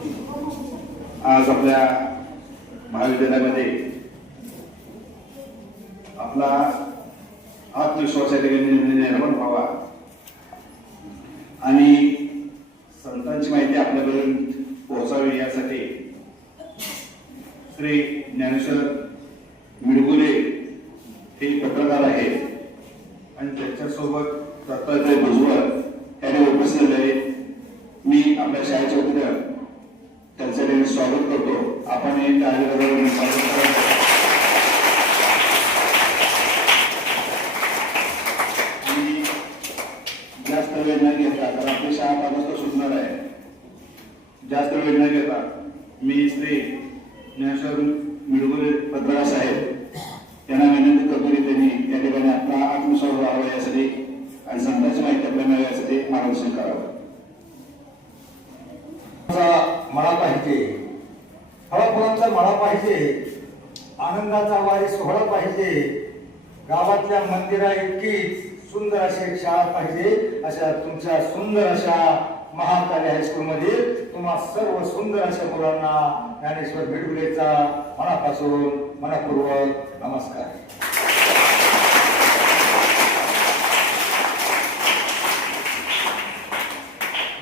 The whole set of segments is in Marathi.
आज आपल्या महाविद्यालयामध्ये आपला आत्मविश्वास निर्माण व्हावा आणि संतांची माहिती आपल्यापर्यंत पोहोचावी यासाठी श्री ज्ञानेश्वर मिडगुले हे पत्रकार आहेत आणि त्यांच्यासोबत दत्तात्रय भुजबळ यांनी उपस्थित आहेत. मी आपल्या शाळेच्या वतीनं त्यांचं स्वागत करतो. आपण एक कार्यक्रम आणि जास्त वेळ न घेता, कारण आपली शाळा 5 वाजता सुटणार आहे. जास्त वेळ न घेता मी श्री ज्ञानेश्वर मिडगुले पत्रकार साहेब यांना विनंती करतो की त्यांनी या ठिकाणी आपला आत्मविश्वास वाढवा यासाठी आणि संतांची माहिती आपल्याला मिळण्यासाठी मार्गदर्शन करावं. मळा पाहिजे, फळफुलांचा मळा पाहिजे, आनंदाचा वारी सोहळा पाहिजे, गावातल्या मंदिरा इतकीच सुंदर अशी शाळा पाहिजे. अशा तुमच्या सुंदर अशा महाकाली हायस्कूलमध्ये तुम्हा सर्व सुंदर अशा मुलांना ज्ञानेश्वर मिडगुलेचा मनापासून मनपूर्वक नमस्कार.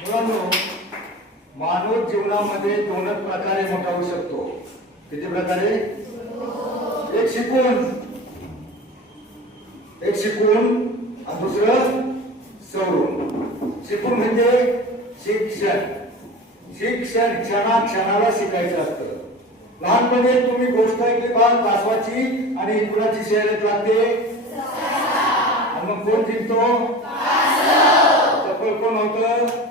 मुलांनो, मानव जीवनामध्ये 2 प्रकारे मोठा होऊ शकतो. किती प्रकारे? एक शिकून आणि दुसरं सवरून. शिकून म्हणजे शिक्षण क्षणाला शिकायचं असतं. लहानपणी तुम्ही गोष्ट ऐकली बा कासवाची आणि कुणाची शर्यत लागते आणि मग कोण जिंकतो? चप्पल कोण होतं?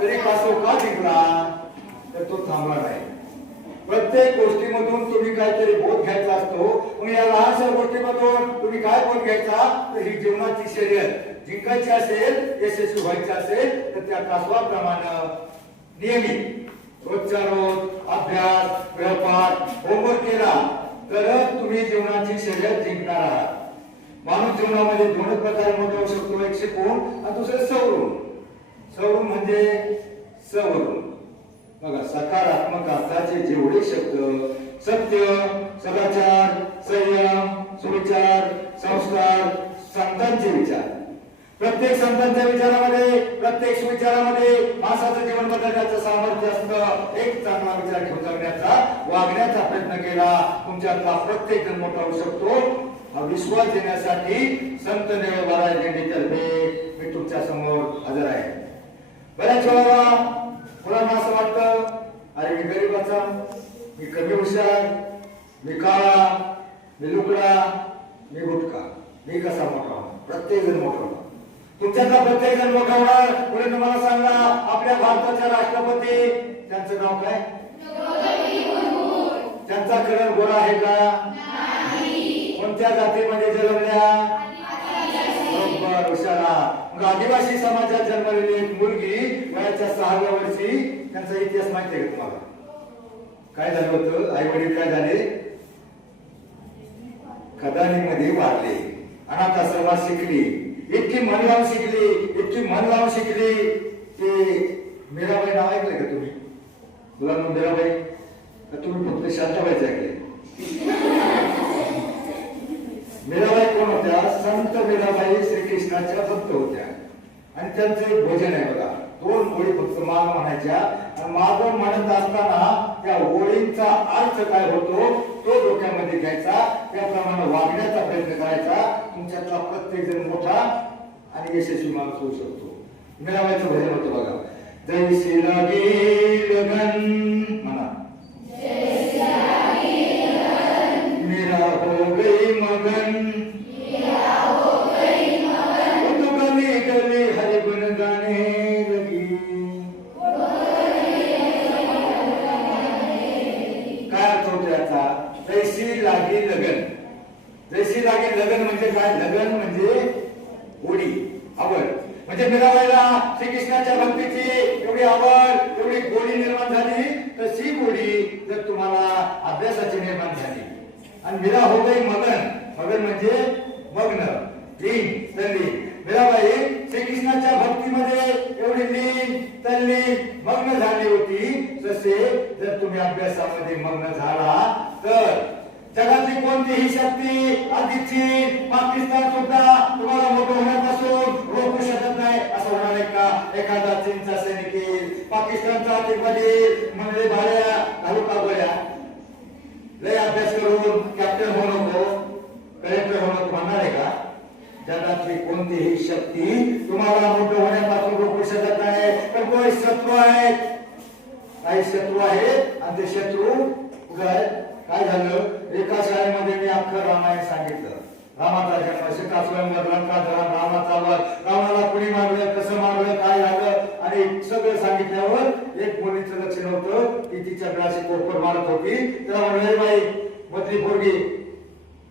तरी कासव का जिंकला? तर तो थांबला नाही. प्रत्येक गोष्टीमधून तुम्ही काहीतरी बोध घ्यायचा असतो. मग या लहानशा गोष्टीमधून तुम्ही काय बोध घ्यायचा? तर ही जीवनाची शर्यत जिंकायची असेल, यशस्वी व्हायचं असेल तर त्या कासवाप्रमाणे नियमित रोजच्या रोज अभ्यास, गृहपाठ, होमवर्क केला तर तुम्ही जीवनाची शर्यत जिंकणार आहात. मानव जीवनामध्ये 2 प्रकारे मोठा होऊ शकतो. एक शिकून आणि दुसरं सवरून. सवरून म्हणजे सवरून. बघा, सकारात्मक अर्थाचे जेवढे शब्द सत्य, सदाचार, संयम, सुविचार, संस्कार, संतांचे विचार. प्रत्येक संतांच्या विचारामध्ये, प्रत्येक सुविचारामध्ये माणसाचं जीवन बदलण्याचं सामर्थ्य असतं. एक चांगला विचार घेऊन जगण्याचा, वागण्याचा प्रयत्न केला तुमच्यातला प्रत्येक जण मोठा होऊ शकतो. हा विश्वास देण्यासाठी संत नेवारा दिंडीतर्फे मी तुमच्या समोर हजर आहे. बऱ्याच वेळा मुलांना असं वाटतं, अरे मी गरीबाचा, मी कमी हुशार, मी काळा, मी लुकडा, मी गुटखा, मी कसा मोठा होणार? प्रत्येक जण मोठा होणार. तुमच्यातला प्रत्येक जण मोठा होणार. पुढे तुम्हाला सांगा, आपल्या भारताच्या राष्ट्रपती त्यांचं नाव काय? त्यांचा कलर गोरा आहे का? कोणत्या जातीमध्ये जन्मल्या? आदिवासी समाजात जन्मलेली एक मुलगी वयाच्या 6व्या वर्षी, त्यांचा इतिहास माहिती आहे का तुम्हाला? काय झालं होतं? आई वडील काय झाले? खदानीमध्ये वारले. अनाथाश्रमात शिकली. इतकी मन लावून शिकली की मीराबाई नाव ऐकलंय का तुम्ही? मुलांना मीराबाई का तुम्ही फक्त शांताबाईच ऐकले? मीराबाई कोण होत्या? संत मीराबाई श्रीकृष्णाच्या भक्त होत्या. आणि त्यांचं एक भजन आहे बघा, 2 ओळी फक्त माग म्हणायच्या. आणि माग म्हणत असताना त्या ओळींचा अर्थ काय होतो तो डोक्यामध्ये घ्यायचा, त्याप्रमाणे वागण्याचा प्रयत्न करायचा. तुमच्यातला प्रत्येक जण मोठा आणि यशस्वी माणूस होऊ शकतो. मीराबाईचं भजन होतं बघा, जैसी लागी लगन म्हणा, मेरा हो गई मगन, गली हरि गुण गाने लगी. काय अर्थ होतो याचा? जैसी लागी लगन. जैसी लागी लगन म्हणजे काय? लगन म्हणजे गोडी, आवड. म्हणजे मीराबाईला श्रीकृष्णाच्या भक्तीची एवढी आवड, एवढी गोडी निर्माण झाली. तशी गोडी जर तुम्हाला अभ्यासाची निर्माण झाली. आणि मीरा हो गई मगन. मगन म्हणजे मग्न, लीन, तल्लीन. मीराबाई श्रीकृष्णाच्या भक्तीमध्ये एवढी लीन, तल्लीन, मग्न झाली होती तसे जर तुम्ही अभ्यासामध्ये मग्न झाला तर जगातली कोणतीही शक्ती अगदी चीन पाकिस्तान सुद्धा तुम्हाला मोठं होण्यापासून रोखू शकत नाही असं होणार आहे का? एखादा चीनचा सैनिक येईल, पाकिस्तानचा आतंकवादी म्हणजे भाड्या घालू का गोळ्या, लय अभ्यास करून कॅप्टन होऊ नको, कलेक्टर होऊ नको म्हणणार आहे का? जगातली कोणतीही शक्ती तुम्हाला मोठं होण्यापासून रोखू शकत नाही. पण कोणी शत्रू आहेत, काही शत्रू आहेत आणि ते शत्रू काय झालं? एका शाळेमध्ये मी अख्खं रामायण सांगितलं. रामाचा जन्म, सीता स्वयंवर, लंकादहन, रामाचा वध, रावणाला कुणी मारलं, कसं मारलं, काय झालं आणि सगळं सांगितल्यावर एक मुलीचं लक्ष नव्हतं की तिच्या गळाशी कोपर मारत होती. त्याला म्हणलं बाई मधली पोरगी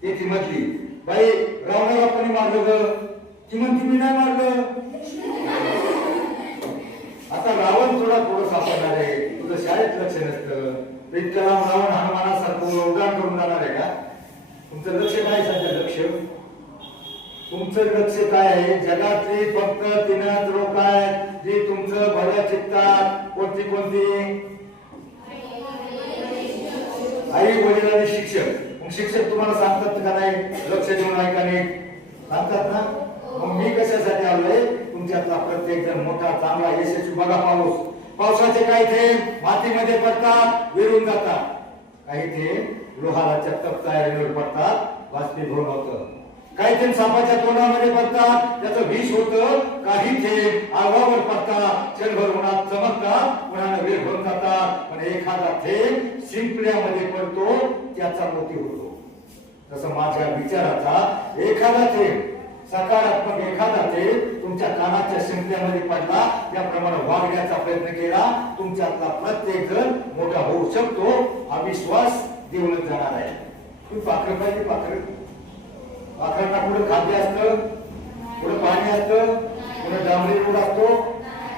ती मधली बाई रावणाला कोणी मारलं ग? ती म्हणती मी नाही मारलं. आता रावण थोडा थोडं सापडणार आहे, तुझं शाळेत लक्ष नसतं. इतकं रावण हनुमानासारखं उड्डाण करून जाणार आहे का? तुमचं लक्ष काय सध्या? तुमचं लक्ष काय आहे? जगातली फक्त 3च लोक आहेत जी तुमचं भलं चित्तात. कोणती? आई वडील आणि शिक्षक. मग शिक्षक तुम्हाला सांगतात का नाही लक्ष देऊन ऐका नीट? सांगतात ना. मग मी कशासाठी आलोय? तुमच्यातला प्रत्येक जण मोठा चांगला यशस्वी. बघा पावसाचे काही थेंब मातीमध्ये पडतात, विरून जातात. काही थेंब लोहाराच्या तप्तावर पडतात, बाष्पीभवन होतं. काही थेंब सापाच्या तोंडामध्ये पडतात, त्याचं विष होतं. काही थेंब आगावर पडतात, क्षणभर उन्हात चमकतात, उन्हानं विरघळून जातात. पण एखादा थेंब शिंपल्यामध्ये पडतो, त्याचा मोती होतो. तसं माझ्या विचाराचा एखादा थेंब, सकारात्मक एखादा थेंब तुमच्या कानाच्या शिंपल्यामध्ये पडला, त्याप्रमाणे वागण्याचा प्रयत्न केला, तुमच्यातला प्रत्येक जण मोठा होऊ शकतो. हा विश्वास देऊनच जाणार आहे. तुम्ही पाखरं पाहिजे, पाखरांना पुढे खाद्य असतं, पुढे पाणी असतं, पुढे डांबरी रोड असतो,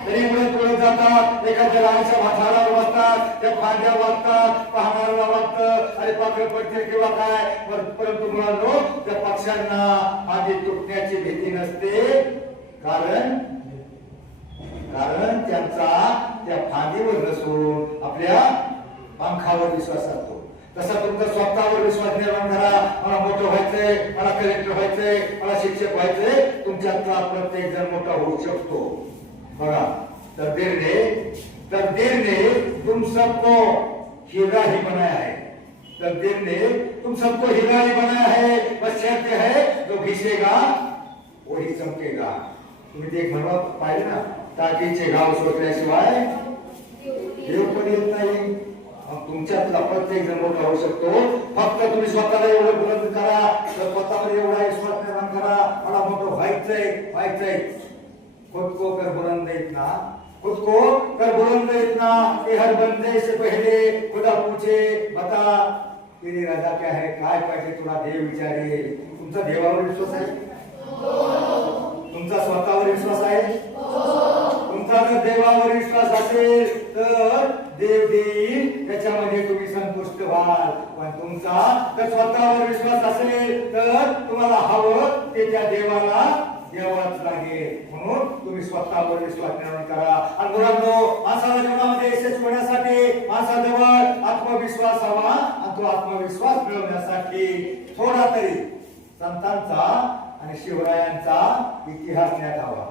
तरी पुढे पुढे जातात. एखाद्या राणीच्या झाडावर बसतात, त्या फांद्या वागतात, पाहणाऱ्याला वागतं अरे पाखरं पडतील किंवा काय. परंतु मुलांनो, त्या पक्ष्यांना फांदी तुटण्याची भीती नसते, कारण त्यांचा त्या फांदीवर नसून आपल्या पंखावर विश्वास असतो. तसा तुमचा स्वतःवर विश्वास निर्माण करा. मला मोठं व्हायचंय, मला कलेक्टर व्हायचंय, मला शिक्षक व्हायचंय. तुमच्यातला प्रत्येक जण मोठा होऊ शकतो. बघा, तकदीर ने तुम सबको हीरा ही बनाया है. तकदीर ने तुम सबको हीरा ही बनाया है. बस शर्त है जो घिसेगा वही चमकेगा. तुम्ही ते म्हणत पाहिजे ना, टाकीचे गाव शोधल्याशिवाय देव पण येत नाही. तुमच्यातला प्रत्येक जण मोठा होऊ शकतो. फक्त तुम्ही स्वतःला एवढं बुलंद करा, स्वतःमध्ये एवढा विश्वास निर्माण करा, मला मोठं व्हायचंय. खुद को कर बुलंद इतना कि हर बंदे से पहले खुदा पूछे बता तेरी रजा क्या है. काय पाहिजे तुला? देव विचारे. तुमचा देवावर विश्वास आहे? तुमचा स्वतःवर विश्वास आहे? तुमचा जर देवावर विश्वास असेल तर देव देईल, त्याच्यामध्ये तुम्ही संतुष्ट व्हाल. पण तुमचा जर स्वतःवर विश्वास असेल तर तुम्हाला हवं ते त्या देवाला द्यावंच लागेल. म्हणून तुम्ही स्वतःवर विश्वास निर्माण करा. आणि मुलांनो, माणसाला जीवनामध्ये यशस्वी होण्यासाठी माणसाजवळ आत्मविश्वास हवा. आणि तो आत्मविश्वास मिळवण्यासाठी थोडा तरी संतांचा आणि शिवरायांचा इतिहास ज्ञात हवा.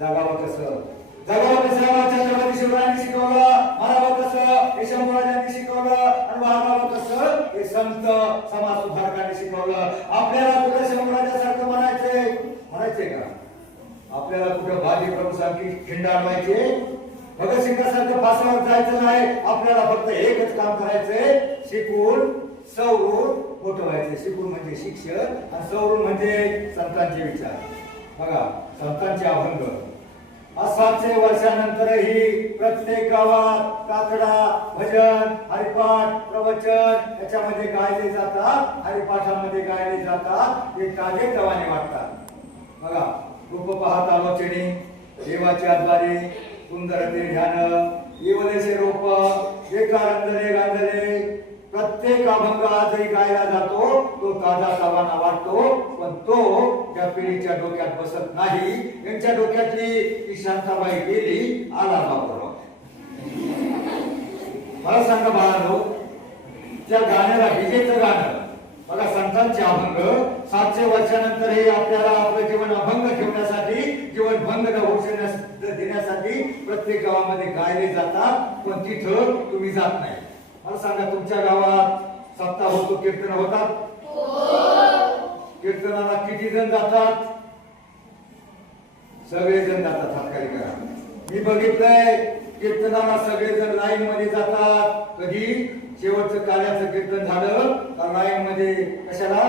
जगावं कसं छत्रपती शिवरायांनी शिकवलं, मारावं कसं हे शंभूराजांनी शिकवलं, आणि वागावं कसं हे संत समाज सुधारकांनी शिकवलं. आपल्याला कुठे शंभूराजासारखं म्हणायचंय का? आपल्याला कुठे बाजी प्रभू सारखी खिंड आणवायचे, भगतसिंगासारखं फासावर जायचं नाही. आपल्याला फक्त एकच काम करायचंय, शिकून सवरून मोठं व्हायचं. शिकून म्हणजे शिक्षक आणि सवरून म्हणजे संतांचे विचार. बघा, संतांचे अभंग आज 700 वर्षानंतरही प्रत्येक गावात काकडा, भजन, हरिपाठ, प्रवचन याच्यामध्ये गायले जातात. हरिपाठामध्ये गायले जातात. ते ताजे तवाने वाटतात. बघा, रूप पाहत आलोचनी, देवाच्या द्वारे सुंदर ते ध्यान, येवलेचे रोप, एकारंदले गांधले. प्रत्येक अभंग आजही गायला जातो, तो ताजा तवाना वाटतो. पण तो त्या पिढीच्या डोक्यात बसत नाही. यांच्या डोक्यातली ती शांताबाई गेली, आला बाबा. मला सांगा बाळांनो, त्या गाण्याला डीजेचं गाणं बघा, संतांचे अभंग 700 वर्षानंतरही आपल्याला आपलं जीवन अभंग ठेवण्यासाठी, जीवन भंग देण्यासाठी प्रत्येक गावामध्ये गायले जातात, पण तिथं तुम्ही जात नाही. मला सांगा, तुमच्या गावात सप्ताह होतो, कीर्तन होतात? कीर्तनाला किती जण जातात? सगळे जण जातात. हातखाली करा. मी बघितलंय कीर्तनाला सगळेजण लाईन मध्ये जातात. कधी शेवटचं कार्याचं कीर्तन झालं तर लाईन मध्ये कशाला?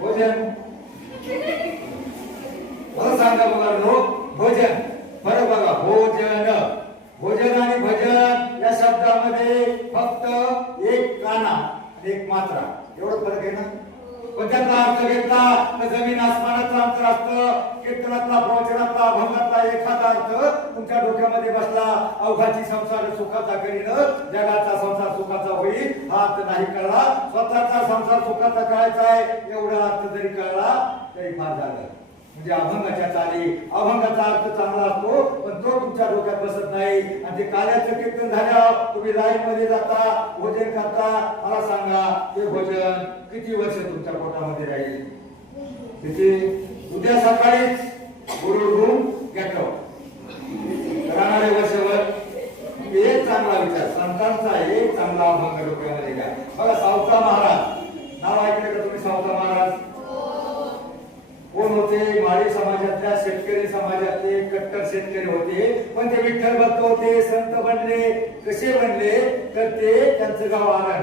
भोजन. मला सांगा बघा, लोक भोजन, बरं बघा, भोजन आणि भजन या शब्दामध्ये फक्त एक काना आणि एक मात्रा एवढं फरक आहे ना. पण त्याचा अर्थ घेतला तर जमीन आसमानाचं अंतर असतं. कीर्तनातला, प्रवचनातला, अभंगातला एखादा अर्थ तुमच्या डोक्यामध्ये बसला, अवघाची संसार सुखाचा करीन, जगाचा संसार सुखाचा होईल हा अर्थ नाही कळला, स्वतःचा संसार सुखाचा कळायचा आहे एवढा अर्थ जरी कळला तरी फार झालं. म्हणजे अभंगाच्या चाली, अभंगाचा अर्थ चांगला असतो पण तो तुमच्या डोक्यात बसत नाही. आणि ते कार्याचं कीर्तन झाल्यावर तुम्ही लाईन मध्ये जाता, भोजन करता. मला सांगा, ते भोजन किती वर्ष तुमच्या पोटामध्ये राहील? तिथे उद्या सकाळीच गुरु गेट राहणारे वर्षभर. एक चांगला विचार, संतांचा एक चांगला अभंग डोक्यामध्ये घ्या. बघा, सावता महाराज नाव ऐकलं का तुम्ही? सावता महाराज कोण होते? माळी समाजातल्या, शेतकरी समाजातले कट्टर शेतकरी होते. पण ते विठ्ठल भक्त होते, संत बनले. कसे बनले तर ते, त्यांचं गाव आरण,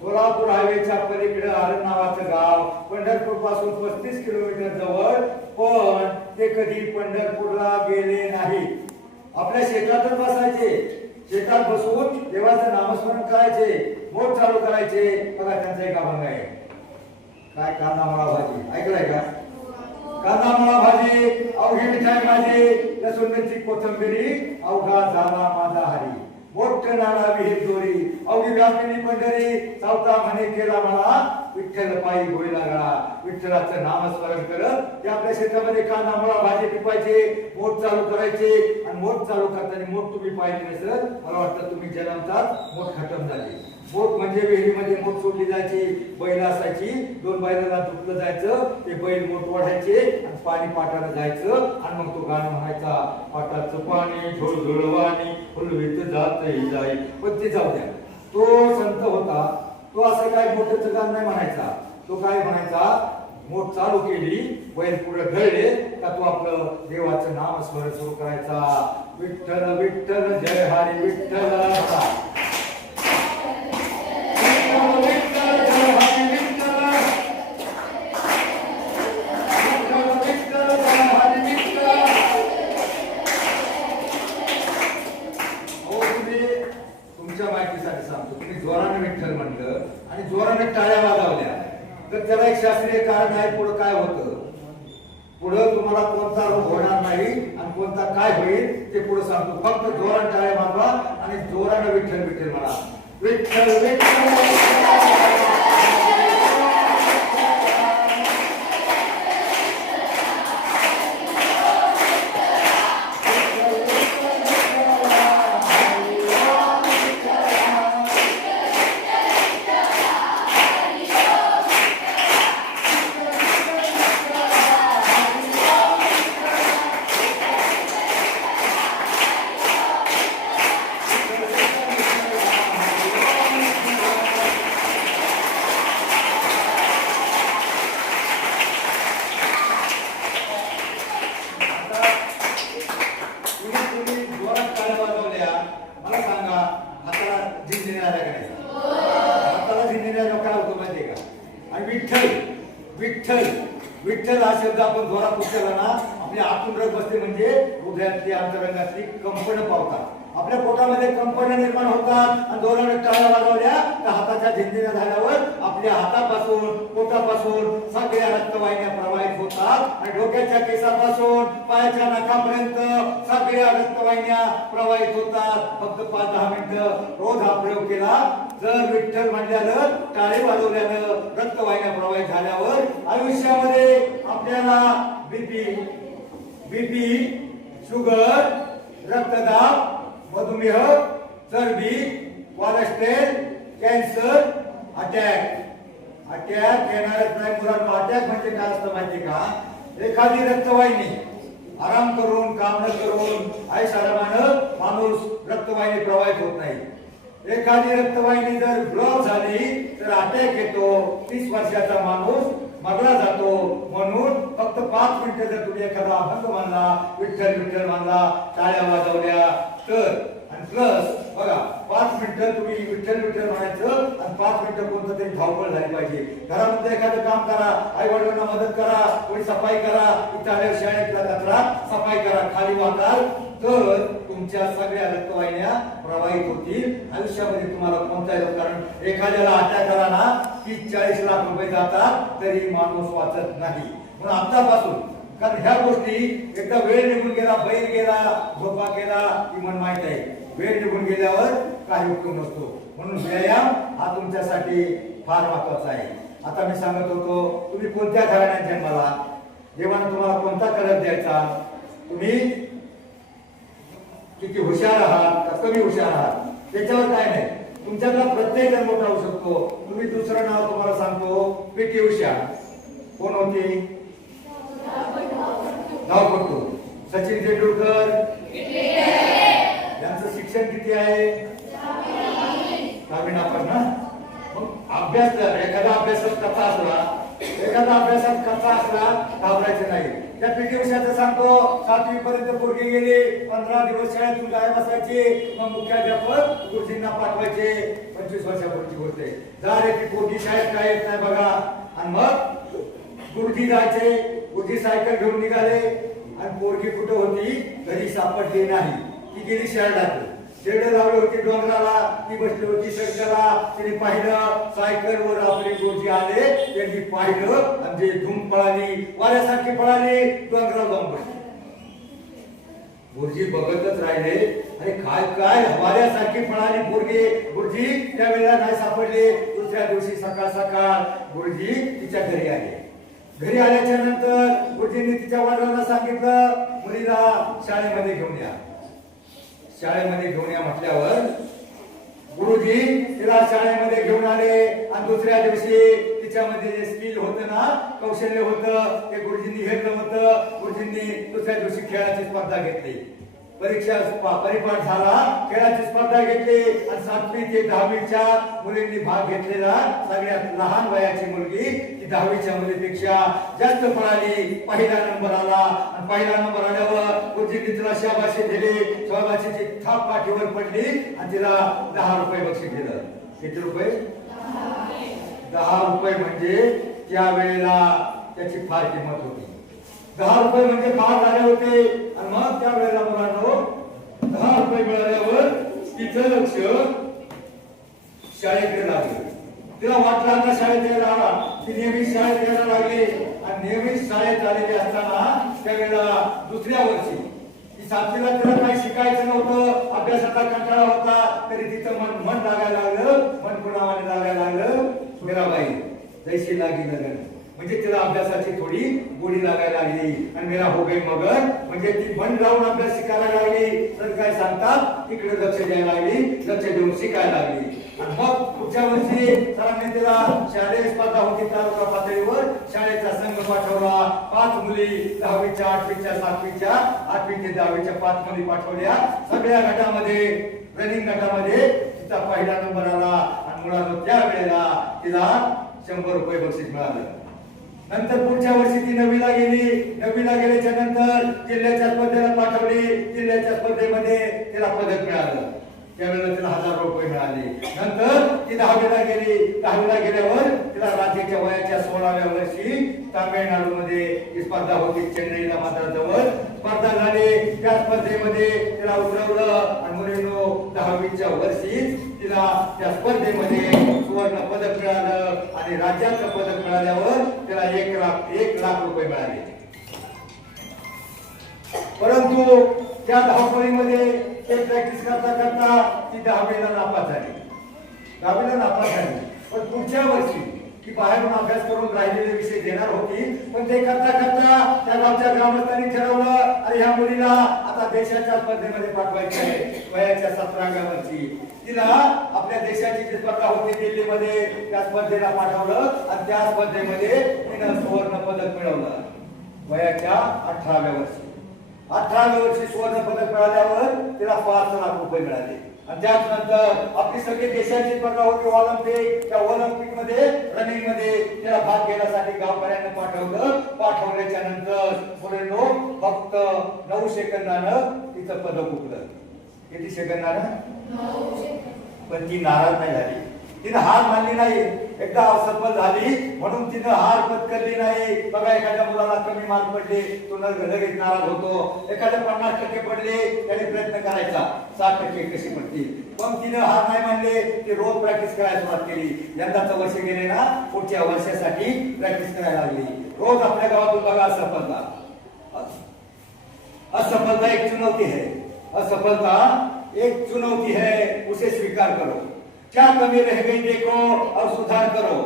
सोलापूर हायवेच्या पलीकडे आरण नावाचं गाव, पंढरपूर पासून 35 किलोमीटर जवळ. पण ते कधी पंढरपूरला गेले नाही. आपल्या शेतातच बसायचे, शेतात बसून देवाचं नामस्मरण करायचे, मोठ चालू करायचे. बघा, त्यांचा एक अभंग आहे, काय? कांदा मुळा भाजी. ऐकलंय का? कांदा मुळा भाजी, अवघी मिठाई माझी, लसूण मिरची कोथंबिरी, अवघा झाला माझा हरी, मोठ नाना विहीर दोरी, अवघी व्यापिनी पंढरी, सावता म्हणे केला मला, विठ्ठल पायी होई लागला. विठ्ठलाचं नामस्मरण करत ते आपल्या शेतामध्ये कांदा मुळा भाजी पिकवायचे, मोठ चालू करायचे. आणि मोठ चालू करताना मोठ तुम्ही पाहिजे नसत, मला वाटतं तुम्ही जन्मतात मोठ खतम झाली. मोठ म्हणजे विहिरीमध्ये मोठ सोडली जायची, बैल असायची, 2 बैलांना धुतलं जायचं, ते बैल मोठ वाढायचे आणि पाणी पाटाला जायचं. आणि मग तो गाणं म्हणायचा, पाटाचं पाणी झुळझुळवाणी फुलवीत जातही जाई. पण ते जाऊ द्या, तो संत होता, तो असं काय मोठं गाणं नाही म्हणायचा. तो काय म्हणायचा, मोठ चालू केली, बैल पुढे घडले का तो आपलं देवाचं नाम स्मरण सुरू करायचा. विठ्ठल विठ्ठल जय हरी विठ्ठल. जोराने विठ्ठल म्हणलं आणि जोराने टाळ्या वाजवल्या तर त्याला एक शास्त्रीय कारण आहे. पुढे काय होतं, पुढे तुम्हाला कोणता रोग होणार नाही आणि कोणता काय होईल ते पुढे सांगतो. फक्त जोराने टाळ्या वाजवा आणि जोराने विठ्ठल विठ्ठल म्हणा. विठ्ठल विठ्ठल. विठ्ठल विठ्ठल हा शब्द आपण जोरात उच्चारला ना, आपली आतून रग बसते. म्हणजे हृदयातली, अंतरंगातली कंपन पावतात, आपल्या पोटामध्ये कंपन निर्माण होतात. आणि जोराने टाळ्या वाजवल्या तर हाताच्या झिंजिऱ्या झाल्यावर आपल्या हातापासून, पोटापासून सगळ्या रक्तवाहिन्या प्रवाहित होतात. आणि डोक्याच्या केसापासून पायाच्या नाकापर्यंत सगळ्या रक्तवाहिन्या प्रवाहित होतात. फक्त 5-10 मिनिटं रोज हा प्रयोग केला, जर विठ्ठल म्हणल्यानं, टाळे वाजवल्यानं रक्तवाहिन्या प्रवाहित झाल्यावर आयुष्यामध्ये आपल्याला बीपी, शुगर, रक्तदाब, मधुमेह, चरबी, कोलेस्ट्रॉल, कॅन्सर, अटॅक. अटॅक येणारच नाही मुलांना. अटॅक म्हणजे काय असतं माहिती का? एखादी रक्तवाहिनी आराम करून काम न करून आरामानं माणूस रक्तवाहिनी प्रवाहित होत नाही. एखादी रक्तवाहिनी जर ब्लॉक झाली तर अटॅक येतो. 30 वर्षाचा माणूस मरला जातो. म्हणून फक्त 5 मिनिटं जर तुम्ही एखादा अभंग मानला, विठ्ठल विठ्ठल मानला, टाळ्या वाजवल्या तर, आणि प्लस बघा 5 मिनिटं तुम्ही विठ्ठल विठ्ठल म्हणायचं आणि 5 मिनिटं कोणतं तरी धावपळ झाली पाहिजे. घरामध्ये एखादं काम करा, आई वडिलांना मदत करा, कोणी सफाई करा, इथं आल्यावर शाळेतला कचरा सफाई करा, खाली वाकाल, तर तुमच्या सगळ्या रक्तवाहिन्या प्रवाहित होतील. आयुष्यामध्ये तुम्हाला कोणताही रोग, कारण एखाद्याला अटॅक आला ना 30-40 लाख रुपये जातात तरी माणूस वाचत नाही. म्हणून आतापासून, कारण ह्या गोष्टी एकदा वेळ निघून गेला, बैल गेला, झोपा गेला की मन माहित आहे. वेळ निघून गेल्यावर काही उपयोग नसतो. म्हणून व्यायाम हा तुमच्यासाठी फार महत्वाचा आहे. आता मी सांगत होतो, तुम्ही कोणत्या घराण्यात जन्माला, देवाने तुम्हाला कोणता कलर द्यायचा, तुम्ही किती हुशार आहात का कमी हुशार आहात त्याच्यावर काय नाही. तुमच्यातला प्रत्येक जण मोठा होऊ शकतो. तुम्ही दुसरं नाव तुम्हाला सांगतो, पी.टी. उषा. कोण होती? धावपटू. सचिन तेंडुलकर यांचं शिक्षण किती आहे? 10वी नापास ना. मग अभ्यास, जर एखादा अभ्यासात कथा असला, घाबरायचं नाही. त्या पी.टी. उषाचं सांगतो, 7वी पर्यंत पोरगी गेली, 15 दिवस शाळेतून गायब बसायची, मग मुख्याध्यापक गुरुजींना पाठवायचे. 25 वर्षापूर्वीची गोष्ट आहे. जा रे ती पोरगी शाळेत काय येत नाही बघा. आणि मग गुरुजी जायचे, गुरुजी सायकल घेऊन निघाले आणि पोरगी कुठं होती घरी सापडली नाही. ती गेली शहरात. शेड लावली होती डोंगराला, ती बसली होती सडकाला. तिने पाहिलं, सायकलवर आपले गुरुजी आले, त्यांनी पाहिलं आणि जे धूम पळाली, वाऱ्यासारखी पळाली, डोंगरावर जाऊन बसली. गुरुजी बघतच राहिले, अरे काय काय वाऱ्यासारखी पळाली पोरगी. गुरुजी त्यावेळेला नाही सापडले. दुसऱ्या दिवशी सकाळ सकाळ गुरुजी तिच्या घरी आले. घरी आल्याच्या नंतर गुरुजींनी तिच्या वडिलांना सांगितलं, मुलीला शाळेमध्ये घेऊन या. शाळेमध्ये घेऊन या म्हटल्यावर गुरुजी तिला शाळेमध्ये घेऊन आले आणि दुसऱ्या दिवशी तिच्यामध्ये जे स्किल होतं ना, कौशल्य होतं, ते गुरुजींनी घेतलं होतं. गुरुजींनी दुसऱ्या दिवशी खेळाची स्पर्धा घेतली. परीक्षा परिपाठ झाला, खेळाची स्पर्धा घेतली आणि 7वी ते 10वीच्या मुलींनी भाग घेतलेला. सगळ्यात लहान वयाची मुलगी ती 10वीच्या मुलीपेक्षा जास्त पळाली, पहिला नंबर आला. आणि पहिला नंबर आल्यावर गुरुजींनी तिला शाबाशी दिली. शाबाशीची थाप पाठीवर पडली आणि तिला 10 रुपये बक्षीस दिलं. किती रुपये? 10 रुपये म्हणजे त्यावेळेला त्याची फार किंमत होती. 10 रुपये म्हणजे फार झाले होते. आणि मग त्यावेळेला मुलांनो 10 रुपये मिळाल्यावर तिचं लक्ष शाळेकडे लागलं. तिला वाटलं आता शाळेत यायला हवा. ती नेहमी शाळेत यायला लागली आणि नेहमी शाळेत आलेली असताना त्यावेळेला दुसऱ्या वर्षी ती 7वीला तिला काही शिकायचं नव्हतं, अभ्यासाचा कंटाळा होता, तरी तिचं मन लागायला लागलं. मन कुणावाने लागायला लागलं, मीराबाई जैशी लागी लगन, म्हणजे तिला अभ्यासाची थोडी गोडी लागायला लागली. आणि मेरा हो गई मगन म्हणजे ती मन लावून अभ्यास शिकायला लागली. तर काय सांगतात तिकडे लक्ष द्यायला लागली, लक्ष देऊन शिकायला लागली. आणि मग पुढच्या वर्षी सरांनी तिला शालेय स्पर्धा होती तालुका पातळीवर, शाळेचा संघ पाठवला. 5 मुली 10वीच्या 8वीच्या 7वीच्या 8वी ते 10वीच्या 5 मुली पाठवल्या. सगळ्या गटामध्ये रनिंग गटामध्ये तिचा पहिला नंबर आला. आणि मुलांनो त्या वेळेला तिला 100 रुपये बक्षीस मिळालं. नंतर पुढच्या वर्षी ती 9वीला गेली. 9वीला गेल्याच्या नंतर जिल्ह्याच्या स्पर्धेला पाठवली. जिल्ह्याच्या स्पर्धेमध्ये तिला पदक मिळालं. त्यावेळेला तिला 1000 रुपये मिळाले. नंतर ती 10वीला गेली. 10वीला गेल्यावर तिला राज्याच्या वयाच्या 16व्या वर्षी तामिळनाडूमध्ये ही स्पर्धा होती, चेन्नईला मात्र स्पर्धा झाली. त्या स्पर्धेमध्ये तिला उतरवलं आणि मुलींनो 10वीच्या वर्षी तिला त्या स्पर्धेमध्ये सुवर्ण पदक मिळालं. आणि राज्याचं पदक मिळाल्यावर तिला 1 लाख रुपये मिळाले. परंतु त्या धावपळीमध्ये ते प्रॅक्टिस करता करता ती 10वीला नापास झाली. 10वीला नापास झाली. पण पुढच्या वर्षी की बाहेरून अभ्यास करून राहिलेले विषय देणार होती, पण ते करता करता त्या गावच्या ग्रामस्थांनी ठरवलं अरे ह्या मुलीला आता देशाच्या स्पर्धेमध्ये पाठवायचे आहे. वयाच्या 17व्या वर्षी तिला आपल्या देशाची जी स्पर्धा होती दिल्लीमध्ये त्या स्पर्धेला पाठवलं आणि त्या स्पर्धेमध्ये तिनं सुवर्ण पदक मिळवलं. वयाच्या 18व्या वर्षी 18व्या वर्षी सुवर्ण पदक मिळाल्यावर तिला 5 लाख रुपये मिळाले. आणि त्यानंतर आपली सगळी देशाची स्पर्धा होती ऑलिम्पिक, त्या ऑलिम्पिक मध्ये रनिंग मध्ये तिला भाग घेण्यासाठी गावकऱ्यांना पाठवलं. पाठवल्याच्या नंतर मुलींनो फक्त 9 सेकंदानं तिचं पदक उकलं. किती सेकंदानं? पण ती नाराज नाही झाली, तिनं हार मानली नाही. एकदा असफल झाली म्हणून तिनं हार पत्करली नाही. बघा एखाद्या मुलाला कमी मार्क पडले तो लगेच नाराज होतो. एखाद्या 50% पडले त्याने प्रयत्न करायचा 60% कशी पडतील. पण तिनं हार नाही मानले, ती रोज प्रॅक्टिस करायला सुरुवात केली. यंदाचं वर्ष गेले ना, पुढच्या वर्षासाठी प्रॅक्टिस करायला लागली. रोज आपल्या गावातून बघा असफलता एक चुनौती है. असफलता एक चुनौती है, उसे स्वीकार करो. क्या कमी रह गई देखो और सुधार करो.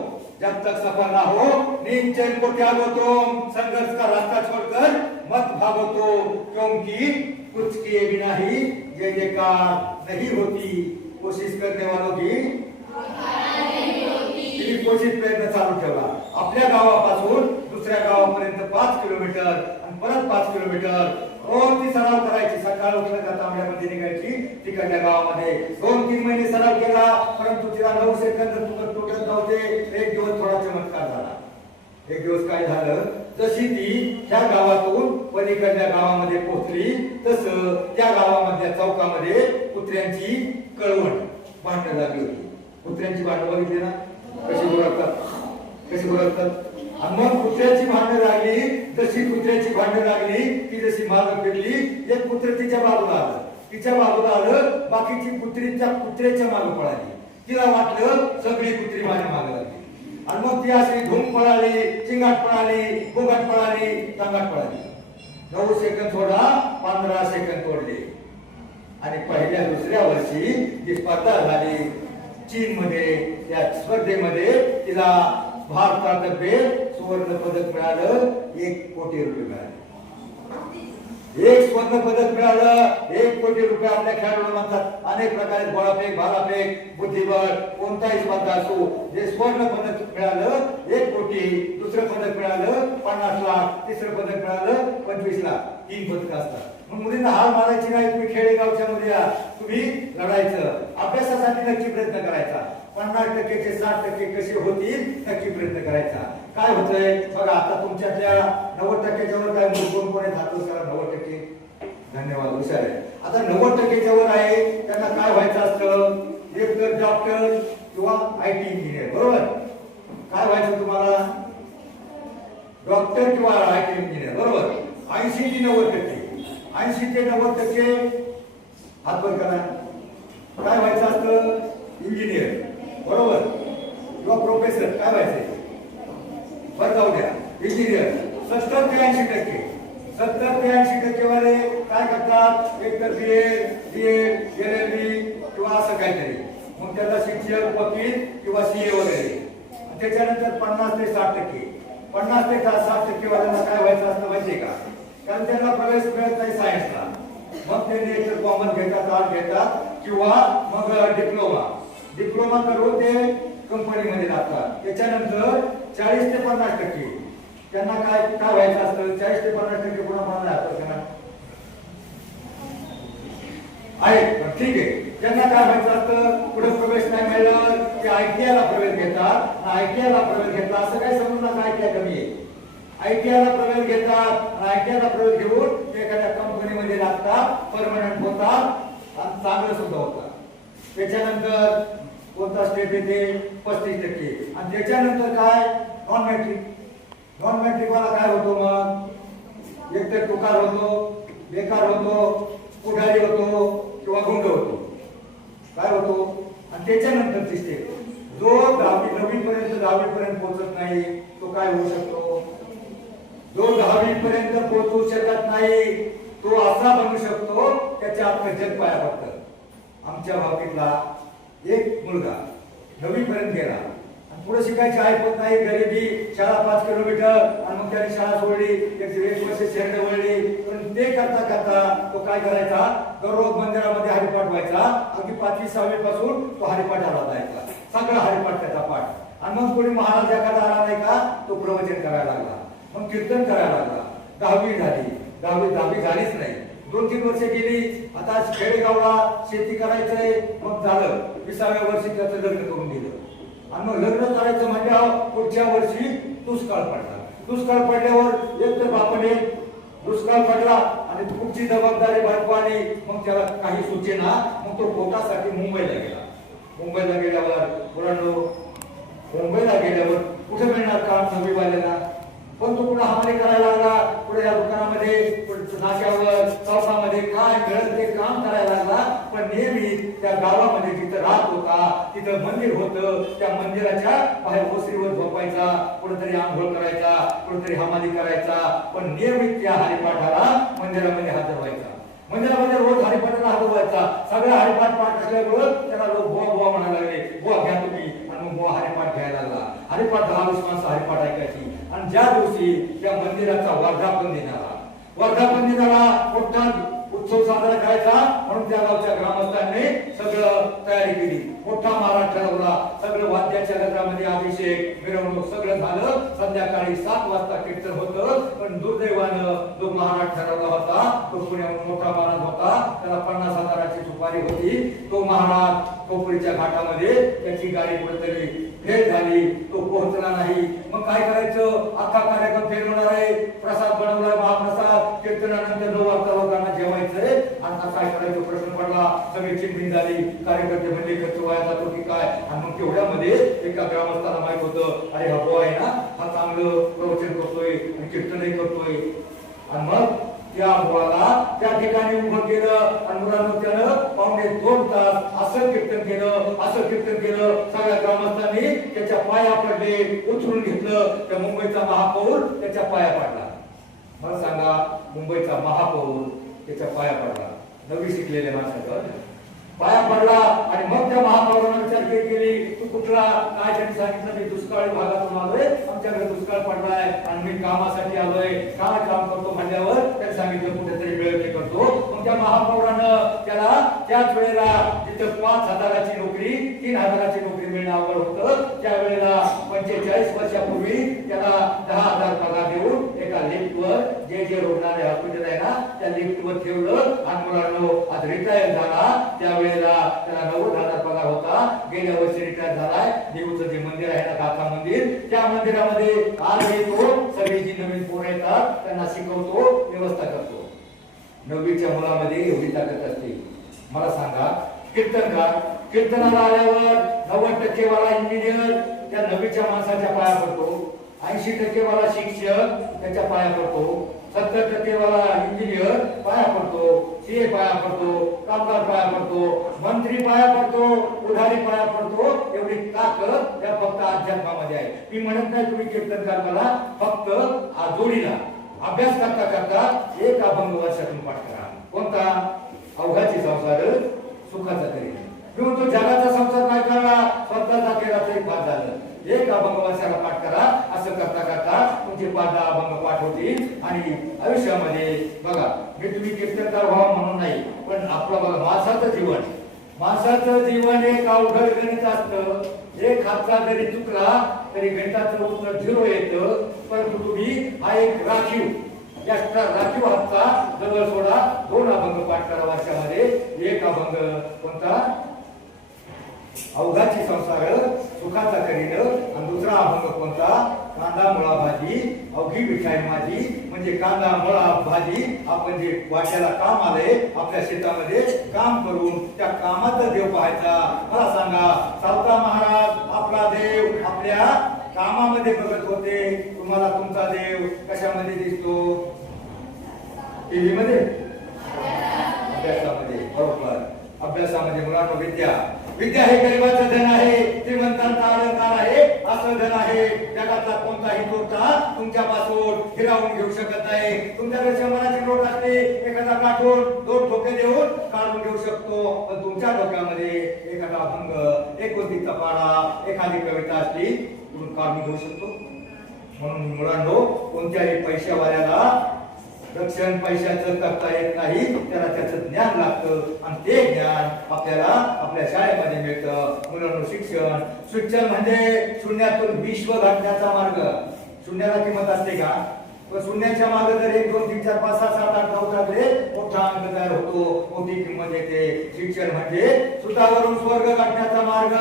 जब तक सफल ना हो नींद चैन को त्यागो तुम. संघर्ष का रास्ता छोड़कर मत भागो तुम, क्योंकि कुछ किए बिना ही जय जयकार नहीं होती. कोशिश करने वालों की कोशिश प्रयत्न चालू ठेवला. आपल्या गावापासून दुसऱ्या गावापर्यंत 5 किलोमीटर आणि परत 5 किलोमीटर रोज ती सराव करायची. सकाळ उठलं का तांबड्यामध्ये निघायची तिकडल्या गावामध्ये. 2-3 महिने सराव केला, परंतु तिला 9 सेकंद तुटत नव्हते. एक दिवस थोडा चमत्कार झाला. एक दिवस काय झालं, जशी ती त्या गावातून पलीकडल्या गावामध्ये पोहोचली तसं त्या गावामधल्या चौकामध्ये कुत्र्यांची कळवण भांडणं लागली होती. कुत्र्यांची भांडणं बघितली ना कशी ओळखतात. आणि मग कुत्र्याची भांडणं लागली. जशी कुत्र्याची भांडणं लागली ती जशी मागं फिरली, एक कुत्र तिच्या बाजूला आलं. तिच्या बाजूला आलं, बाकीची कुत्र्याच्या मागं पळाली. तिला वाटलं सगळी कुत्री माझ्या मागं लागली. आणि मग ती अशी धूम पळाली, चिंगाट पळाली, गोगाट पळाली, तांगाट पळाली. 9 सेकंद सोडा 15 सेकंद तोडले. आणि पहिल्या दुसऱ्या वर्षी ती स्पर्धा झाली चीन मध्ये. त्या स्पर्धेमध्ये तिला भारतातर्फे सुवर्ण पदक मिळालं. 1 कोटी रुपये मिळाले. 1 स्वर्ण पदक मिळालं. 1 कोटी रुपये आपल्या खेळाडूला म्हणतात. अनेक प्रकारे गोळाफेक, भालाफेक, बुद्धिबळ कोणताही स्पर्धा असो, जे स्वर्ण पदक मिळालं 1 कोटी. दुसरं पदक मिळालं 50 लाख. तिसरं पदक मिळालं 25 लाख. 3 पदक असतात. मग मुलींना हार मारायची नाही. तुम्ही खेडेगावच्या मध्ये तुम्ही लढायचं. अभ्यासासाठी नक्की प्रयत्न करायचा. 50% चे 60% कसे होतील नक्की प्रयत्न करायचा. काय होतंय बघा, आता तुमच्यातल्या 90%च्या वर काय मुलं कोण हातच करा. 90% धन्यवाद, हुशार आहे. आता 90%च्या वर आहे त्यांना काय व्हायचं असतं, एक तर डॉक्टर किंवा IT इंजिनियर. बरोबर, काय व्हायचं तुम्हाला, डॉक्टर किंवा IT इंजिनियर. बरोबर, 80 ते 90%, 80 ते 90% हातवर करा. काय व्हायचं असतं, इंजिनियर. बरोबर, किंवा प्रोफेसर. काय व्हायचंय, बरं जाऊ द्या, इंजिनियर. 70 ते 80%, 70 ते 80% वाले काय करतात, एक तर BA, LLB किंवा असं काहीतरी. मग त्याला शिक्षक, वकील किंवा CA वगैरे. त्याच्यानंतर 50 ते 60%, 50 ते 60% वाल्यांना काय व्हायचं असतं माहितीये का, कारण त्यांना प्रवेश मिळत नाही सायन्सला. मग त्यांनी एक कॉमर्स घेतात, आर्ट घेतात किंवा मग डिप्लोमा करून ते कंपनीमध्ये लागतात. त्याच्यानंतर 40 ते 50% त्यांना काय व्हायचं असतं, 40 ते 50% पुन्हा मला त्यांना आहे. ठीक आहे, त्यांना काय व्हायचं असतं, पुढे प्रवेश नाही मिळालं की ITI ला प्रवेश घेतात. ITI ला प्रवेश घेतला असं काय समजू नका, ITI कमी आहे. ITI ला प्रवेश घेतात. ITI ला प्रवेश घेऊन एखाद्या कंपनीमध्ये लागतात, परमनंट होतात आणि चांगलं सुद्धा होतात. त्याच्यानंतर कोणता स्टेप येते, 35%. आणि त्याच्यानंतर काय, नॉन मॅट्रिक वाला काय होतो, मग एकतर टुकार होतो, बेकार होतो, पुढारी होतो किंवा गुंड होतो. काय होतो, आणि त्याच्यानंतरची स्टेप, जो 10वी पर्यंत पोहोचत नाही तो काय होऊ शकतो, जो 10वी पर्यंत पोहोचू शकत नाही तो असा बनू शकतो त्याच्या आत्म जग पाया पडतं. आमच्या भागातला एक मुलगा 9वी पर्यंत गेला आणि पुढे शिकायची ऐकत नाही, गरिबी, शाळा 5 किलोमीटर आणि मग त्याने शाळा सोडली, एक वर्ष शहर वळली. पण ते करता करता तो काय करायचा, दररोज मंदिरामध्ये हरिपाठ व्हायचा. अगदी 5वी-6वी पासून तो हरिपाठाला जायचा, सगळा हरिपाठ त्याचा पाठ. आणि मग कोणी महाराज एखादा आला नाही का, तो प्रवचन करायला लागला, मग कीर्तन करायला लागला. 10वी झाली, 10वी झालीच नाही, 2-3 वर्ष गेली. आता खेडेगावला शेती करायचंय, मग झालं 20व्या वर्षी त्याचं लग्न करून दिलं. आणि मग लग्न करायचं म्हणजे पुढच्या वर्षी दुष्काळ पडला. दुष्काळ पडल्यावर एक तर बापाने दुष्काळ पडला आणि पुढची जबाबदारी बायको आली. मग त्याला काही सुचेना, मग तो पोटासाठी मुंबईला गेला. मुंबईला गेल्यावर मुलांनो, मुंबईला गेल्यावर कुठे मिळणार काम नवीवाल्याला, पण तो पुन्हा हमाली करायला लागला. पुढे या दुकानामध्ये, नाक्यावर, चौकामध्ये काय मिळेल ते काम करायला लागला. पण नेहमी त्या गावामध्ये जिथं राहत होता तिथं मंदिर होतं, त्या मंदिराच्या बाहेर ओसरीवर झोपायचा, कुठेतरी आंघोळ करायचा, कुठेतरी हमाली करायचा. पण नियमित त्या हरिपाठाला मंदिरामध्ये हजर व्हायचा. मंदिरामध्ये रोज हरिपाठाला हजर व्हायचा. सगळा हरिपाठ पाठ असल्यामुळं त्याला लोक बुवा बुवा म्हणायला लागले, बुवा घ्या तुम्ही. आणि मग बुवा हरिपाठ घ्यायला लागला. हरिपाठ 10-20 माणसं हरिपाठ ऐकायची. आणि ज्या दिवशी त्या मंदिराचा वर्धापन दिन आला, वर्धापन दिनाला मोठा उत्सव साजरा करायचा म्हणून त्या गावच्या ग्रामस्थांनी सगळं तयारी केली. मोठा महाराज ठरवला, सगळं वाद्याच्या गजरामध्ये अभिषेक, मिरवणूक सगळं झालं. संध्याकाळी 7 वाजता कीर्तन होतं. पण दुर्दैवानं जो महाराज ठरवला होता तो पुण्याहून मोठा महाराज होता, त्याला 50,000ची सुपारी होती. तो महाराज कोपरीच्या घाटामध्ये त्याची गाडी कुठेतरी फेल झाली, तो पोहोचला नाही. मग काय करायचं, अख्खा कार्यक्रम फेल होणार आहे. प्रसाद बनवलाय, महाप्रसाद, कीर्तनानंतर 9 वाजता लोकांना जेवायचंय. आता काय करायचं प्रश्न पडला. सगळी चिंतित झाली. कार्यकर्ते म्हणजे खर्च वाया जातो की काय. आणि मग तेवढ्यामध्ये एका ग्रामस्थाला माहित होतं, अरे हा बुवा आहे ना, हा चांगलं प्रवचन करतोय आणि कीर्तनही करतोय. आणि मग त्या मुलाला त्या ठिकाणी उभं केलं आणि मुलांना त्यानं 2.5 तास असं कीर्तन केलं, असं कीर्तन केलं. सगळ्या ग्रामस्थांनी त्याच्या पाया पडले, उचलून घेतलं. त्या मुंबईचा महापौर त्याच्या पाया पडला. मला सांगा, मुंबईचा महापौर त्याच्या पाया पडला, नवी शिकलेल्या माणसाचा पाया पडला. आणि मग त्या महापौरानं विचार केली, तू कुठला काय. त्यांनी सांगितलं, मी दुष्काळी भागातून आलोय, आमच्याकडे दुष्काळ पडलाय आणि मी कामासाठी आलोय. काय काम करतो म्हणल्यावर त्यांनी सांगितलं, कुठेतरी मिळवणी करतो. मग त्या महापौरानं त्याला त्याच वेळेला जिथं 5,000ची नोकरी 3,000ची नोकरी मिळणं अवघड होतं, त्यावेळेला 45 वर्षापूर्वी त्याला 10,000 पगार देऊन एका लिफ्टवर जे रुग्णालय हॉस्पिटल आहे ना, त्या लिफ्टवर ठेवलं. आणि मुलांनो, आज रिटायर झाला त्यावेळेला त्याला 90,000 पगार होता. गेल्या वर्षी रिटायर झालाय. देऊचं जे मंदिर आहे ना, गाथा मंदिर, त्या मंदिरामध्ये आज येतो, सगळी जी नवीन पोरं येतात त्यांना शिकवतो, व्यवस्था करतो. 9वीच्या मुलामध्ये एवढी ताकद असते. मला सांगा, कीर्तनकार कीर्तनाला आल्यावर 90% वाला इंजिनियर त्या 9वीच्या माणसाच्या पाया पडतो, 80% वाला शिक्षक त्याच्या पाया पडतो, 70% वाला इंजिनियर पाया पडतो, सीए पाया पडतो, कामगार पाया पडतो, मंत्री पाया पडतो, उधारी पाया पडतो. एवढी ताकद या फक्त अध्यात्मामध्ये आहे. मी म्हणत नाही तुम्ही कीर्तनकार करा, फक्त जोडीला अभ्यास करता करता एक अभंग वर्षातून पाठ करा. कोणता? अवघाची संसार सुखाचा तरी. मी म्हणतो जगाचा संसार नाही करा, स्वतःचा केला तरी पाठ झालं. एक अभंग वर्षाला पाठ करा. असं करता करता तुमचे 5-10 अभंग पाठ होतील. आणि आयुष्यामध्ये बघा, मी तुम्ही कीर्तनकार व्हावं म्हणून नाही, पण आपलं बघा, माणसाचं जीवन एक अवघड गणित असतं. एक हातचा जरी चुकला तरी गणिताचं उत्तर 0 येतं. परंतु तुम्ही हा एक राखीव हातचा जवळ सोडा. 2 अभंग पाठ करा वर्षामध्ये. एक अभंग कोणता? अवघाची संसार सुखाचा करीन. आणि दुसरा अभंग कोणता? कांदा मुळा भाजी अवघी मिठाई माझी. म्हणजे कांदा मुळा भाजी, आपण जे वाट्याला काम आलंय आपल्या शेतामध्ये काम करून त्या कामाचा देव पाहायचा. मला सांगा, सावता महाराज आपला देव आपल्या कामामध्ये बघत होते. तुम्हाला तुमचा देव कशामध्ये दिसतो? टीव्ही मध्ये, अभ्यासामध्ये. बरोबर, अभ्यासामध्ये. मुलांना विद्या हे गरिबाचं धन आहे, श्रीमंतांचा अलंकार आहे. असं धन आहे जगातला कोणताही तोटा तुमच्यापासून हिरावून घेऊ शकत नाही. तुमच्याकडे 100ची नोट असते, एखादा काढून 2 ठोके देऊन काढून घेऊ शकतो. पण तुमच्या डोक्यामध्ये एखादा अभंग, एक कोणती पाडा, एखादी कविता असली काढून घेऊ शकतो. म्हणून मुलांनो, कोणत्याही पैशावाल्याला रक्षण पैशाचं करता येत नाही, त्याला त्याचं ज्ञान लागतं आणि ते ज्ञान आपल्याला आपल्या शाळेमध्ये मिळतं. मुलांनो, शिक्षण म्हणजे शून्यातून विश्व घडण्याचा मार्ग. शून्याला किंमत असते का? पण शून्याच्या मागे जर 1 2 3 4 5 6 7 8 9 टाकले, मोठा अंक तयार होतो, मोठी किंमत येते. शिक्षण म्हणजे सुतावरून स्वर्ग गाठण्याचा मार्ग.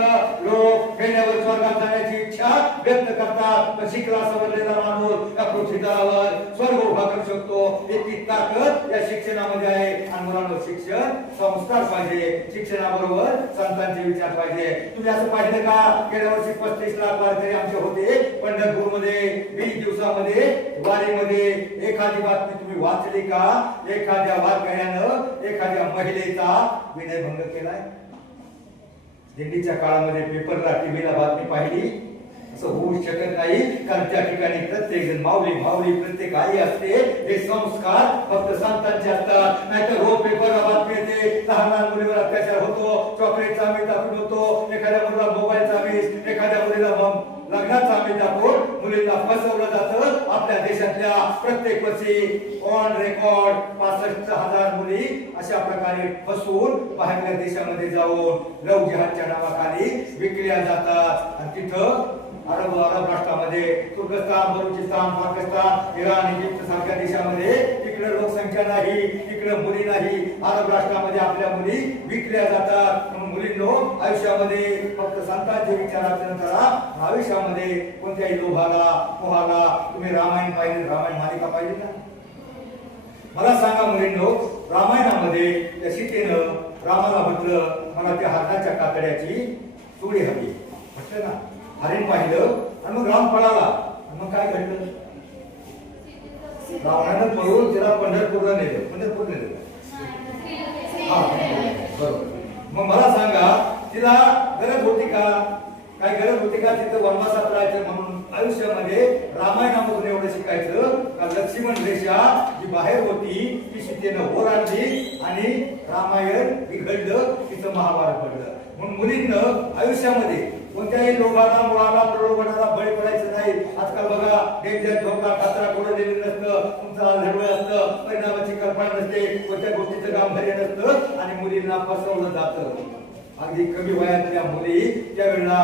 लोक खेड्यावर स्वर्गात जाण्याची इच्छा व्यक्त करतात, पण शिकला सवरलेला माणूस या पृथ्वीतलावर स्वर्ग उभा करू शकतो. इतकी ताकद या शिक्षणामध्ये आहे. आणि मुलांना शिक्षण संस्कार पाहिजे, शिक्षणाबरोबर संतांचे विचार पाहिजे. तुम्ही असं पाहिलं का? गेल्या वर्षी 35 लाख वारकरी आमचे होते पंढरपूरमध्ये. 20 दिवसामध्ये वारी मध्ये एखादी बातमी तुम्ही वाचली का? एखाद्या वारकऱ्यानं एखाद्या महिलेचा विनयभंग केलाय. दिंडीच्या काळामध्ये पेपरला टीव्हीला बातमी पाहिली, असं होऊ शकत नाही. कारण त्या ठिकाणी प्रत्येक जण माऊली प्रत्येक आई असते. हे संस्कार फक्त संतांचे असतात. नाहीतर रोज पेपरला बातमी येते, लहान मुलीवर अत्याचार होतो, चॉकलेटचा आम्ही दाखवून होतो, एखाद्या मुलीला मोबाईलचा आमिष, एखाद्या मुलीला लग्नाचा आमिष दाखवून मुलींना फसवलं जातं. आपल्या देशातल्या प्रत्येक वर्षी ऑन रेकॉर्ड 65,000 मुली अशा प्रकारे फसवून बाहेरच्या देशामध्ये जाऊन लव जिहादच्या नावाखाली विकल्या जातात. आणि तिथं अरब राष्ट्रामध्ये तुर्कस्तान, बलुचिस्तान, पाकिस्तान, इराण, इजिप्त सारख्या देशामध्ये तिकडे लोकसंख्या नाही, तिकडे मुली नाही. अरब राष्ट्रामध्ये आपल्या मुली विकल्या जातात. म्हणून मुलींनो, आयुष्यामध्ये फक्त संतांचे विचारार्चन करा. आयुष्यामध्ये कोणत्याही लोभाला मोहाला तुम्ही रामायण पाहिजे, रामायण मालिका पाहिजे ना? मला सांगा मुलींनो, रामायणामध्ये त्या सीतेनं रामाला म्हटलं, मला त्या हाताच्या कातड्याची चुडी हवी. म्हटलं ना, हरिण पाहिलं आणि मग राम पळाला. आणि मग काय घडलं? रावणानं पळून तिला पंढरपूरला नेलं. हा, बरोबर. मग मला सांगा, तिला गरज होती का? काय गरज होती का तिथं वनवासात राहायचं? म्हणून आयुष्यामध्ये रामायणामधून एवढं शिकायचं का लक्ष्मण रेषा जी बाहेर होती ती सीतेनं वर आणली आणि रामायण बिघडलं, तिचं महाभारत घडलं. म्हणून मुलींना आयुष्यामध्ये कोणत्याही लोभाला मुळाला प्रलोभनाला बळी पडायचं नाही. आजकाल बघा, डेंजर धोका खात्रा कोणलेलं नसतं, तुमचा धडवळ असतं, परिणामाची कल्पना नसते, कोणत्या गोष्टीचं गांभीर्य नसतं आणि मुलींना फसवलं जातं. अगदी कमी वयातल्या मुली त्यावेळेला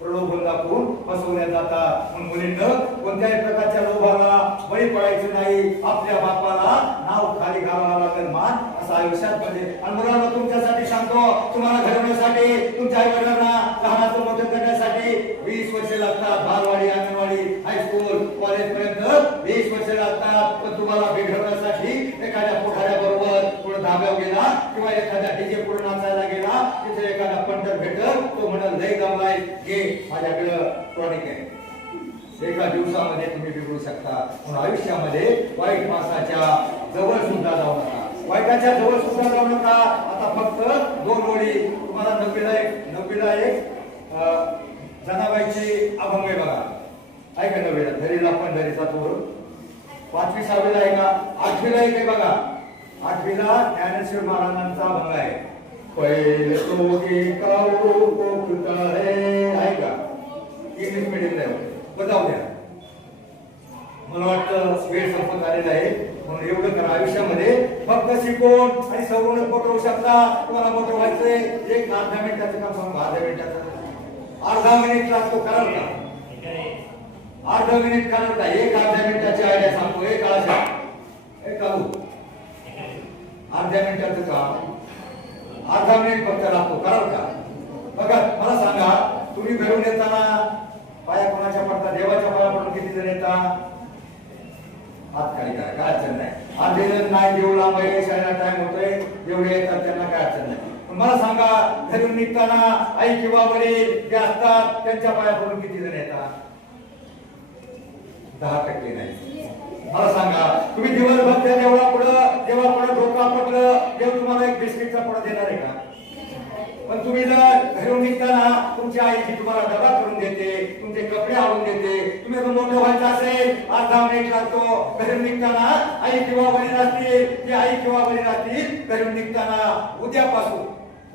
प्रलोभन दाखवून फसवल्या जातात. म्हणून मुलींना कोणत्याही प्रकारच्या लोभाला बळी पडायचं नाही. आपल्या बापाला नाव खाली घालावं लागेल मान, असं आयुष्यात पाहिजे. आणि मुलांना तुमच्यासाठी सांगतो, तुम्हाला घडवण्यासाठी, तुमच्या आई वडिलांना लहानाचं मोठं करण्यासाठी 20 वर्ष लागतात. बालवाडी, अंगणवाडी, हायस्कूल, कॉलेज पर्यंत 20 वर्ष लागतात. पण तुम्हाला बिघडवण्यासाठी एखाद्या पुढाऱ्याबरोबर पुढे धाब्यावर गेला किंवा एखाद्या डीजे पुढे नाचायला गेला, तिथे एखादा पंटर भेटल, तो म्हणाल लय दमलाय, घे माझ्याकडे टॉनिक आहे. एका दिवसामध्ये तुम्ही बिघडू शकता. म्हणून आयुष्यामध्ये वाईट माणसाच्या जवळ सुद्धा जाऊ नका, वाईटाच्या जवळ सुद्धा जाऊ नका. आता फक्त 2 ओळी तुम्हाला. 90ला एक जनाबाईची अभंग आहे बघा, ऐका. 90ला धरीला पंढरीचा तोर. 5वी 6वीला आहे का? 8वीला एक आहे बघा. 8वीला ज्ञानेश्वर महाराजांचा अभंग आहे. पहिले तो एकाऊ पोखता आहे का? इंग्लिश मीडियमला आहे, जाऊ द्या. मला वाटतं वेळ संपत आलेला आहे. म्हणून एवढं करा, आयुष्यामध्ये फक्त शिकून आणि सवरून मोठं होऊ शकता. तुम्हाला मोठं व्हायचंय, एक अर्धा मिनिटाचं काम सांगू. अर्धा मिनिट लागतो, कराल का? अर्धा मिनिट कराल का? एक अर्ध्या मिनिटाची आयडिया सांगतो. एक आशा, एक चालू. अर्ध्या मिनिटाचं काम अर्धा मिनिट फक्त लागतो, कराल का? बघा, मला सांगा, तुम्ही घरून येताना पाया कोणाच्या पडता? देवाच्या पाया पडून किती जण येतात? हात खाली करा, काय अडचण नाही. अर्धे जण नाही, देऊ लांब आहे, शाळेला टाइम होतोय, जेवढे येतात त्यांना काय अडचण नाही. पण मला सांगा, घरून निघताना आई किंवा वडील जे असतात त्यांच्या पाया पडून किती जण येतात? 10% नाही. मला सांगा, तुम्ही दिवसभर त्या जेव्हा पुढे धोका पडलं, देव तुम्हाला एक बिस्किटचा पुढे देणार आहे का? पण तुम्ही जर घरून निघताना तुमची आई जी तुम्हाला डबा करून देते, तुमचे कपडे आवरून देते, तुम्ही जर मोठं व्हायचं असेल, अर्धा मिनिट लागतो. घरून निघताना आई किंवा वडील असतील, जे आई किंवा वडील असतील, घरून निघताना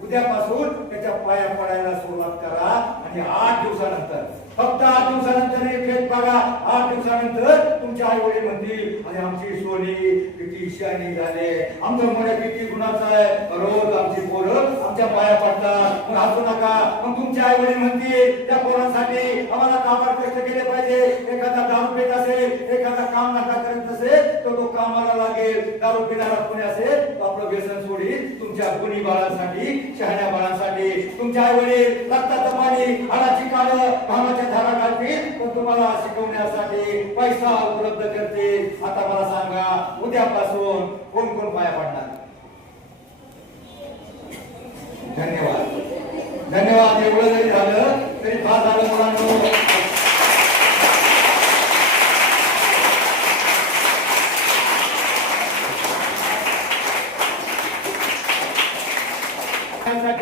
उद्यापासून त्याच्या पाया पडायला सुरुवात करा. आणि 8 दिवसानंतर फक्त 8 दिवसानंतर एक फेट बघा. 8 दिवसानंतर तुमचे आई वडील म्हणतील अरे आमची सोनी किती शानी झाले, आमचं मुलं किती गुणाचं आहे. रोज आमची पोरं आमच्या पाया पडतात. मग हसू नका. मग तुमचे आई वडील म्हणतील त्या पोरांसाठी आम्हाला कामावर कष्ट केले पाहिजे. एखादा दारू पेत असेल, एखादा काम नका करत नसेल तर तो कामाला लागेल. दारू पिणारा कोणी असेल तो आपलं व्यसन सोडील तुमच्या गुणी बाळांसाठी, शहाण्या बाळांसाठी. तुमचे आई वडील रक्ताचं पाणी, हाडाची काळं, घामाच्या धारा काढतील पण तुम्हाला शिकवण्यासाठी पैसा उपलब्ध करतील. आता मला सांगा उद्यापासून कोण कोण पाया पडणार? धन्यवाद. धन्यवाद. एवढं जरी झालं तरी फार झालं मुलांनो.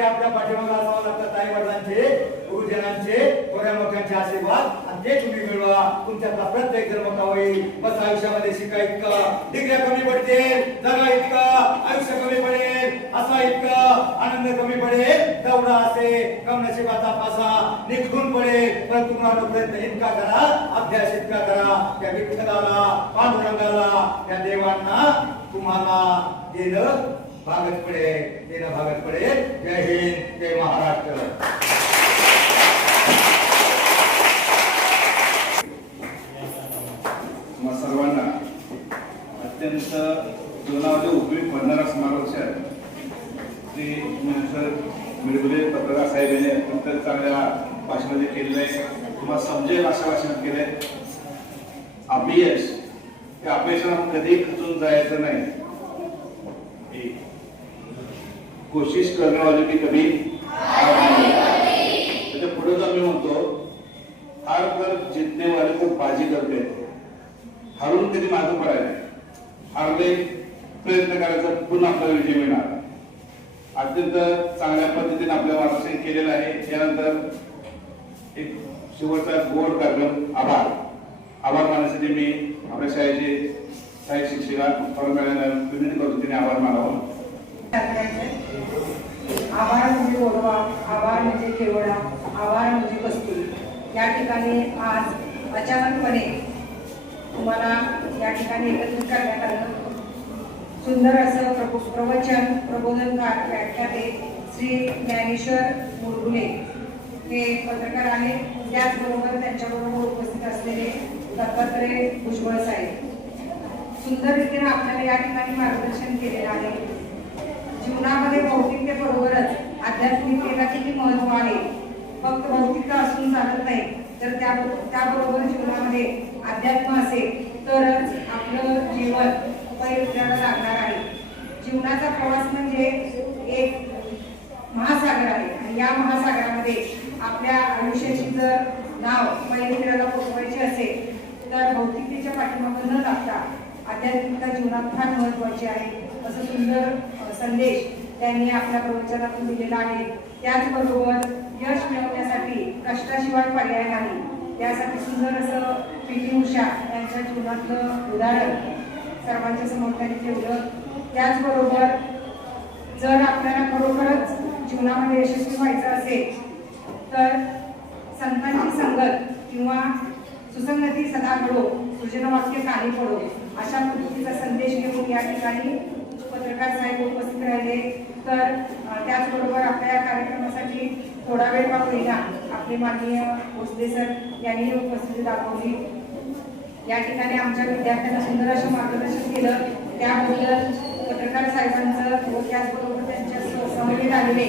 आपल्या पाठीमागे असावं लागतं ताई वडिलांचे, गुरुजनांचे, मोठ्यांचे आशीर्वाद आणि ते तुम्ही मिळवा. तुमच्यातला प्रत्येक जण मोठा होईल. बस आयुष्यामध्ये शिका इतका, डिग्र्या कमी पडतील, जगा इतका, आयुष्य कमी पडेल, असा इतका, आनंद कमी पडेल, तेवढा असे कम नशिबाचा पासा निघून पडेल. पण तुम्हाला प्रयत्न इतका करा, अभ्यास इतका करा, त्या विठ्ठलाला, पांडुरंगाला, त्या देवांना तुम्हाला देणं भागत पडेल, देणं भागत पडेल. जय हिंद, जय महाराष्ट्र. सर्वांना अत्यंत जीवनामध्ये उपयोगी पडणारा समारोह आहे. श्री ज्ञानेश्वर मिडगुले पत्रकार साहेब यांनी अत्यंत चांगल्या भाषणामध्ये केलेलं आहे. तुम्हाला समजेल अशा भाषणात केलंय. अपयश त्या अपयशाला कधी खचून जायचं नाही. कोशिश करने वाले की कभी त्याच्या पुढे जाऊन मी म्हणतो हार कर जितने वाले को बाजी करते. हारून कधी मागं पडायला, हारले प्रयत्न करायचा, पुन्हा आपल्याला विजय मिळणार. अत्यंत चांगल्या पद्धतीने आपल्या मार्गदर्शन केलेलं आहे. त्यानंतर एक शेवटचा गोड कार्यक्रम आभार. आभार मानण्यासाठी मी आपल्या शाळेचे सहाय्यक शिक्षिका विनंती करतो तिने आभार मानावा. आभार म्हणजे गोडवा, आभार म्हणजे केवढा, आभार म्हणजे कस्तुरी. या ठिकाणी आज अचानकपणे तुम्हाला या ठिकाणी एकत्रित करण्यात आलं. सुंदर असं प्रवचन प्रबोधनकार व्याख्याते श्री ज्ञानेश्वर मुडगुले हे पत्रकार आहेत. त्याचबरोबर त्यांच्याबरोबर उपस्थित असलेले दत्तात्रय भुजबळ साहेब सुंदर रीतीने आपल्याला या ठिकाणी मार्गदर्शन केलेलं आहे. जीवनामध्ये भौतिकतेबरोबरच आध्यात्मिकतेला किती महत्व आहे. फक्त भौतिकता असून चालत नाही, तर त्याबरोबर जीवनामध्ये अध्यात्म असेल तरच आपलं जीवन उपयुक्ताला लागणार आहे. जीवनाचा प्रवास म्हणजे एक महासागर आहे आणि या महासागरामध्ये आपल्या आयुष्याची जर नाव पैलूला पोचवायची असेल तर भौतिकतेच्या पाठीमागे न लागता आध्यात्मिकता जीवनात फार महत्वाची आहे. असं सुंदर संदेश त्यांनी आपल्या प्रवचनातून दिलेला आहे. त्याचबरोबर यश मिळवण्यासाठी कष्टाशिवाय पर्याय नाही. त्यासाठी सुंदर असं पी.टी. उषा यांच्या जीवनातलं उदाहरण सर्वांच्या समोर त्यांनी ठेवलं. त्याचबरोबर जर आपल्याला खरोखरच जीवनामध्ये यशस्वी व्हायचं असेल तर संतांची संगत किंवा सुसंगती सदा घडो, सृजनवाक्य काही पडो, अशा पद्धतीचा संदेश घेऊन या ठिकाणी पत्रकार साहेब उपस्थित राहिले. तर त्याचबरोबर आपल्या कार्यक्रमासाठी थोडा वेळ का होईना आपले माननीय भोसले सर यांनी उपस्थिती दाखवली. या ठिकाणी आमच्या विद्यार्थ्यांना सुंदर असं मार्गदर्शन केलं. त्याबद्दल पत्रकार साहेबांचं व त्याचबरोबर त्यांच्या समवेत आलेले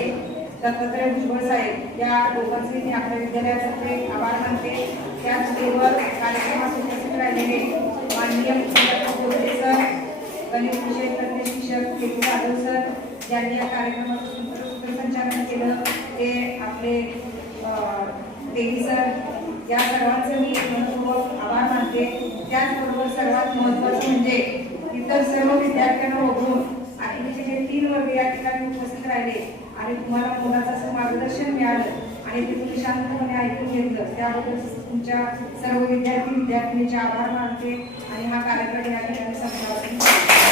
दत्तात्रय भुजबळ साहेब या दोघांचे मी आपल्या विद्यालयातर्फे आभार मानते. त्याचबरोबर कार्यक्रमात उपस्थित राहिलेले माननीय भोसले सर, गणित विषय तज्ञ शिक्षक के.पी. जाधव सर ज्यांनी या कार्यक्रमाचं सूत्रसंचालन केलं, ते आपले देवी सर, या सर्वांचे मी मनपूर्वक आभार मानते. त्याचबरोबर सर्वात महत्त्वाचं म्हणजे इतर सर्व विद्यार्थ्यांना वगळून आठवीचे जे 3 वर्ग या ठिकाणी उपस्थित राहिले आणि तुम्हाला मुलाचं असं मार्गदर्शन मिळालं आणि ते तुम्ही शांतपणे ऐकून घेतलं, त्याबद्दल तुमच्या सर्व विद्यार्थी विद्यार्थिनीचे आभार मानते आणि हा कार्यक्रम या ठिकाणी संपला.